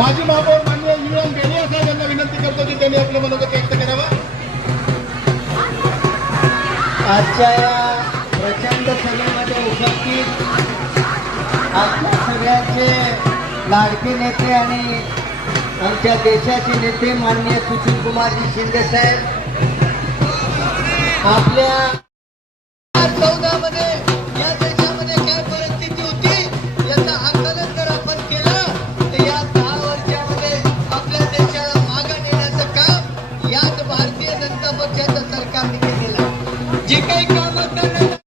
माजी महापौर माननीय युएन बेनिया साहेब यांना विनंती करतो की त्यांनी आपलं मनोगत व्यक्त करावं. आजच्या या प्रचंड सभेमध्ये उपस्थित आपल्या सगळ्यांचे लाडके नेते आणि आमच्या देशाचे नेते माननीय सुशील कुमारजी शिंदे साहेब, आपल्या 2014 मध्ये या देशामध्ये काय परिस्थिती होती याचं आकलन जर आपण केलं तर या 10 वर्षामध्ये आपल्या देशाला मागे नेण्याचं काम याच भारतीय जनता पक्षाचं सरकारने केलेलं. जे काही काम करण्यात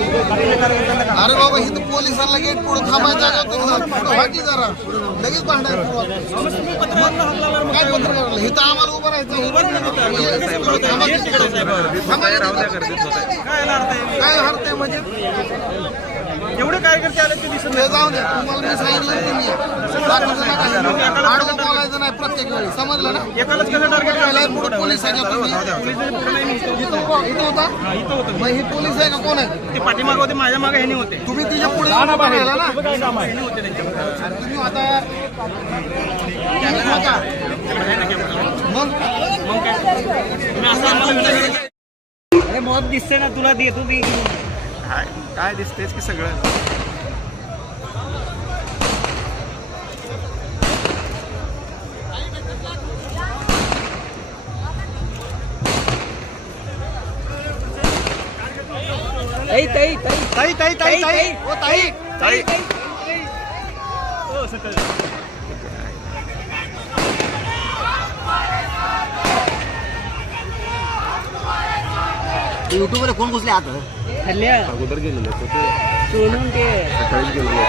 अरे बाबा इथं पोलिसांना गेट पुढे थांबायचा वाटी जरा लगेच भांडायला काय पत्रकार इथं आम्हाला उभं राहायचं काय हरते म्हणजे एवढे कार्यकर्ते आले ते दिसत ते जाऊ दे. तुम्हाला मी सांगितलं तुम्ही आडवं बोलायचं नाही प्रत्येक वेळी, समजलं ना. एकालाच कसं टार्गेट पुढे पोलीस आहे का तुम्ही? इथं होता मग ही पोलीस आहे का कोण आहे? ते पाठीमागे होते, माझ्या मागे ह्यानी होते. तुम्ही तिच्या पुढे राहिला ना. ह्यानी होते त्यांच्याकडे. तुम्ही आता मग मी असं आम्हाला विचारलं, अरे मौत दिसते ना तुला, देतो ती. काय दिसतेच की सगळं. ताई ताई ताई ताई ताई ताई ताई ओ ताई ताई युट्यूबवर कोण घुसले आता हल्ल्या अगोदर गेलेलो सोडून ते सकाळीच गेलेलो.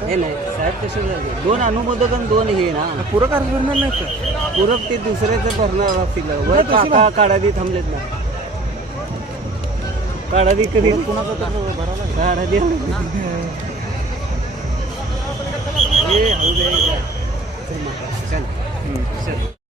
हे नाही साहेब, तसे दोन अनुमोदक आणि दोन हे ना पूरक अर्ज भरणार नाही का? पूरक ते दुसऱ्याचं भरणार असतील. वर काका काढादी थांबलेत ना, काढादी कधी काढादी हे चल चल